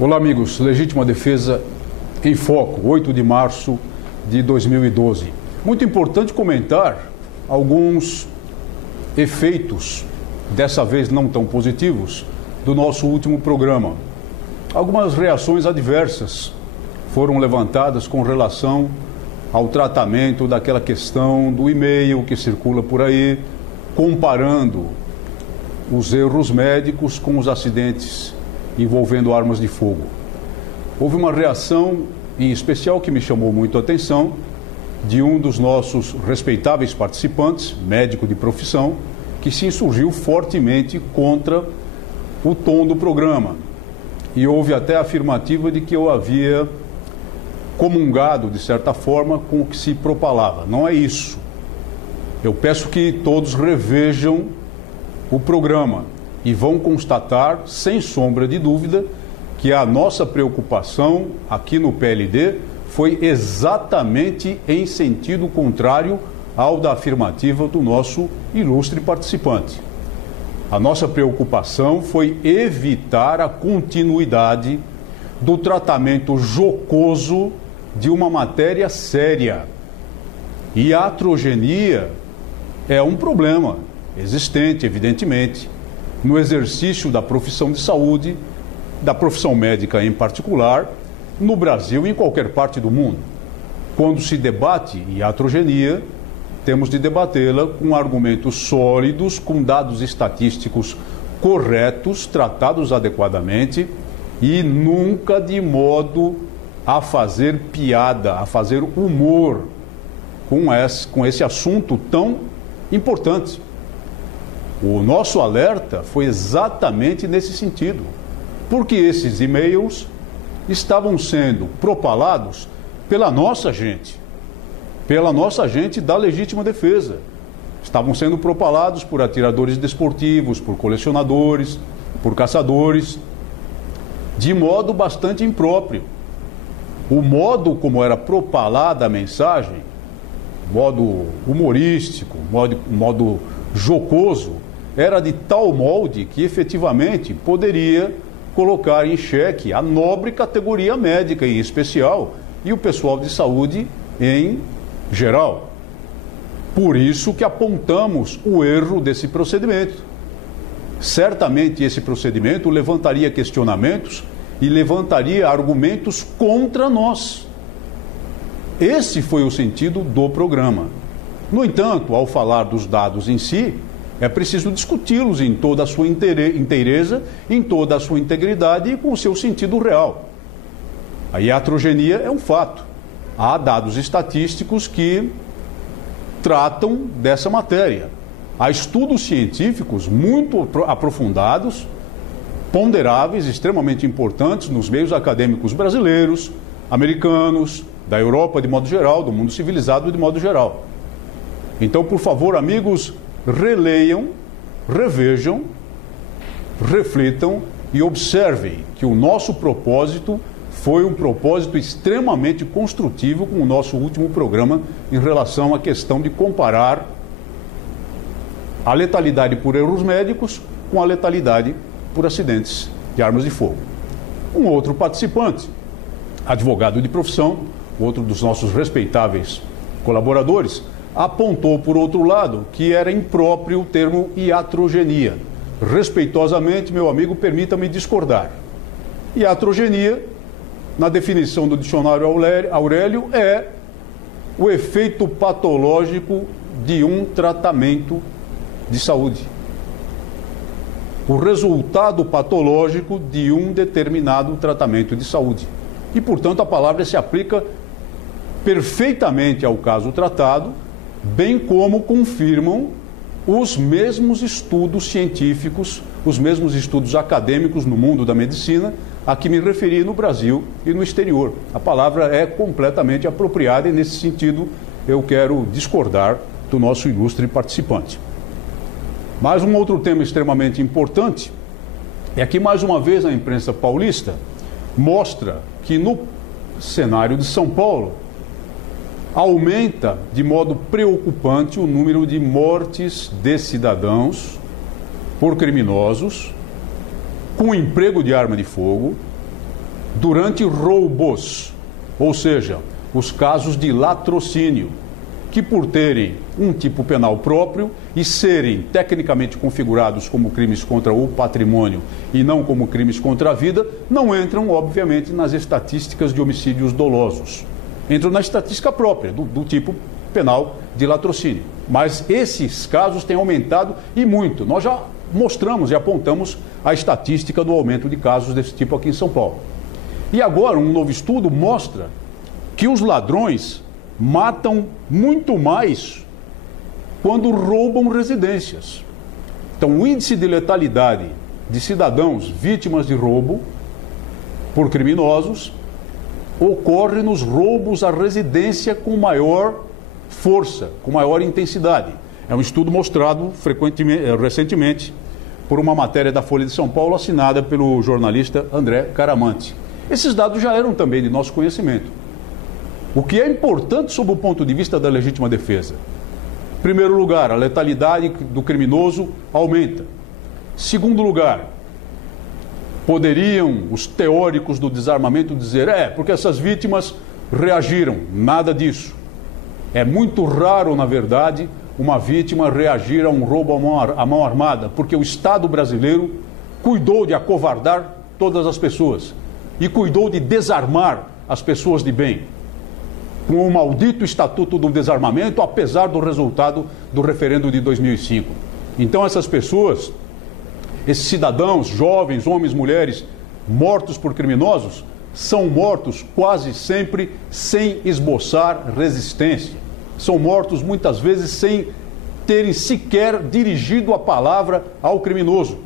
Olá, amigos. Legítima Defesa em Foco, 8 de março de 2012. Muito importante comentar alguns efeitos, dessa vez não tão positivos, do nosso último programa. Algumas reações adversas foram levantadas com relação ao tratamento daquela questão do e-mail que circula por aí, comparando os erros médicos com os acidentes envolvendo armas de fogo. Houve uma reação, em especial, que me chamou muito a atenção, de um dos nossos respeitáveis participantes, médico de profissão, que se insurgiu fortemente contra o tom do programa. E houve até a afirmativa de que eu havia comungado, de certa forma, com o que se propalava. Não é isso. Eu peço que todos revejam o programa e vão constatar, sem sombra de dúvida, que a nossa preocupação aqui no PLD foi exatamente em sentido contrário ao da afirmativa do nosso ilustre participante. A nossa preocupação foi evitar a continuidade do tratamento jocoso de uma matéria séria. Iatrogenia é um problema existente, evidentemente, no exercício da profissão de saúde, da profissão médica em particular, no Brasil e em qualquer parte do mundo. Quando se debate iatrogenia, temos de debatê-la com argumentos sólidos, com dados estatísticos corretos, tratados adequadamente e nunca de modo a fazer piada, a fazer humor com esse assunto tão importante. O nosso alerta foi exatamente nesse sentido, porque esses e-mails estavam sendo propalados pela nossa gente da legítima defesa. Estavam sendo propalados por atiradores desportivos, por colecionadores, por caçadores, de modo bastante impróprio. O modo como era propalada a mensagem, modo humorístico, modo jocoso, era de tal molde que efetivamente poderia colocar em xeque a nobre categoria médica em especial e o pessoal de saúde em geral. Por isso que apontamos o erro desse procedimento. Certamente esse procedimento levantaria questionamentos e levantaria argumentos contra nós. Esse foi o sentido do programa. No entanto, ao falar dos dados em si, é preciso discuti-los em toda a sua inteireza, em toda a sua integridade e com o seu sentido real. A iatrogenia é um fato. Há dados estatísticos que tratam dessa matéria. Há estudos científicos muito aprofundados, ponderáveis, extremamente importantes nos meios acadêmicos brasileiros, americanos, da Europa de modo geral, do mundo civilizado de modo geral. Então, por favor, amigos, releiam, revejam, reflitam e observem que o nosso propósito foi um propósito extremamente construtivo com o nosso último programa em relação à questão de comparar a letalidade por erros médicos com a letalidade por acidentes de armas de fogo. Um outro participante, advogado de profissão, outro dos nossos respeitáveis colaboradores, apontou, por outro lado, que era impróprio o termo iatrogenia. Respeitosamente, meu amigo, permita-me discordar. Iatrogenia, na definição do dicionário Aurélio, é o efeito patológico de um tratamento de saúde. O resultado patológico de um determinado tratamento de saúde. E, portanto, a palavra se aplica perfeitamente ao caso tratado, bem como confirmam os mesmos estudos científicos, os mesmos estudos acadêmicos no mundo da medicina, a que me referi no Brasil e no exterior. A palavra é completamente apropriada e, nesse sentido, eu quero discordar do nosso ilustre participante. Mas um outro tema extremamente importante é que, mais uma vez, a imprensa paulista mostra que no cenário de São Paulo aumenta de modo preocupante o número de mortes de cidadãos por criminosos com emprego de arma de fogo durante roubos, ou seja, os casos de latrocínio, que por terem um tipo penal próprio e serem tecnicamente configurados como crimes contra o patrimônio e não como crimes contra a vida, não entram, obviamente, nas estatísticas de homicídios dolosos. Entram na estatística própria, do tipo penal de latrocínio. Mas esses casos têm aumentado e muito. Nós já mostramos e apontamos a estatística do aumento de casos desse tipo aqui em São Paulo. E agora, um novo estudo mostra que os ladrões matam muito mais quando roubam residências. Então, o índice de letalidade de cidadãos vítimas de roubo por criminosos ocorre nos roubos à residência com maior força, com maior intensidade. É um estudo mostrado recentemente por uma matéria da Folha de São Paulo assinada pelo jornalista André Caramante. Esses dados já eram também de nosso conhecimento. O que é importante sob o ponto de vista da legítima defesa? Em primeiro lugar, a letalidade do criminoso aumenta. Segundo lugar, poderiam os teóricos do desarmamento dizer, porque essas vítimas reagiram. Nada disso. É muito raro, na verdade, uma vítima reagir a um roubo à mão armada, porque o Estado brasileiro cuidou de acovardar todas as pessoas e cuidou de desarmar as pessoas de bem, com o maldito Estatuto do Desarmamento, apesar do resultado do referendo de 2005. Então essas pessoas, esses cidadãos, jovens, homens, mulheres, mortos por criminosos, são mortos quase sempre sem esboçar resistência. São mortos muitas vezes sem terem sequer dirigido a palavra ao criminoso.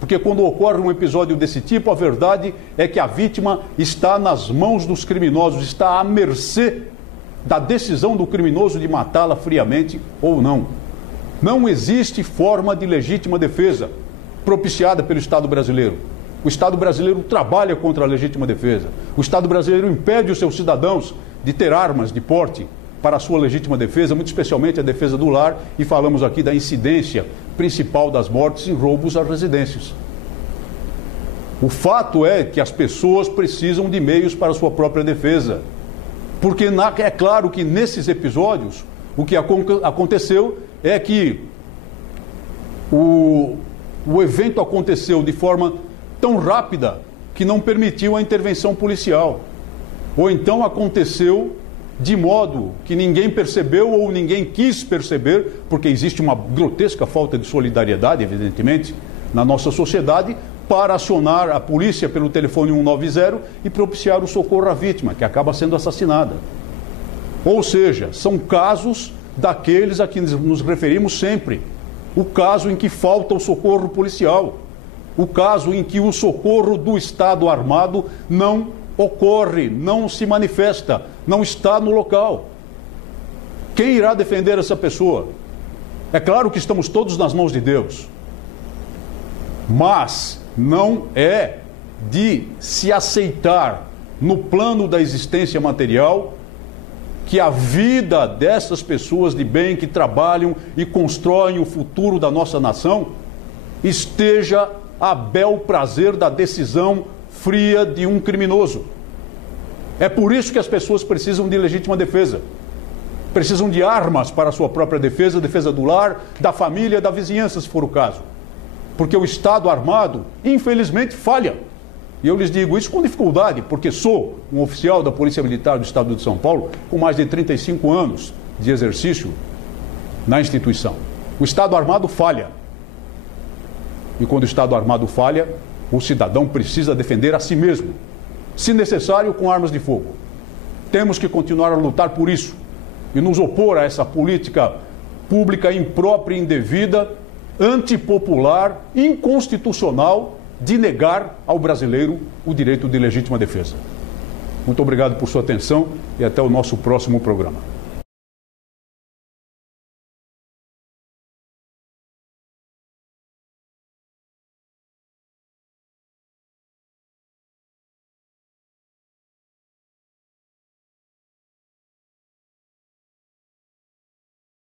Porque quando ocorre um episódio desse tipo, a verdade é que a vítima está nas mãos dos criminosos, está à mercê da decisão do criminoso de matá-la friamente ou não. Não existe forma de legítima defesa propiciada pelo Estado brasileiro. O Estado brasileiro trabalha contra a legítima defesa. O Estado brasileiro impede os seus cidadãos de ter armas de porte para a sua legítima defesa, muito especialmente a defesa do lar, e falamos aqui da incidência principal das mortes em roubos às residências. O fato é que as pessoas precisam de meios para a sua própria defesa. Porque é claro que nesses episódios, o que aconteceu é que o evento aconteceu de forma tão rápida que não permitiu a intervenção policial. Ou então aconteceu de modo que ninguém percebeu ou ninguém quis perceber, porque existe uma grotesca falta de solidariedade, evidentemente, na nossa sociedade, para acionar a polícia pelo telefone 190 e propiciar o socorro à vítima, que acaba sendo assassinada. Ou seja, são casos daqueles a que nos referimos sempre. O caso em que falta o socorro policial. O caso em que o socorro do Estado armado não ocorre, não se manifesta, não está no local. Quem irá defender essa pessoa? É claro que estamos todos nas mãos de Deus. Mas não é de se aceitar no plano da existência material que a vida dessas pessoas de bem que trabalham e constroem o futuro da nossa nação esteja a bel prazer da decisão fria de um criminoso. É por isso que as pessoas precisam de legítima defesa. Precisam de armas para a sua própria defesa, defesa do lar, da família, da vizinhança, se for o caso. Porque o Estado armado, infelizmente, falha. E eu lhes digo isso com dificuldade, porque sou um oficial da Polícia Militar do Estado de São Paulo, com mais de 35 anos de exercício na instituição. O Estado armado falha. E quando o Estado armado falha, o cidadão precisa defender a si mesmo, se necessário, com armas de fogo. Temos que continuar a lutar por isso e nos opor a essa política pública imprópria e indevida, antipopular, inconstitucional, de negar ao brasileiro o direito de legítima defesa. Muito obrigado por sua atenção e até o nosso próximo programa.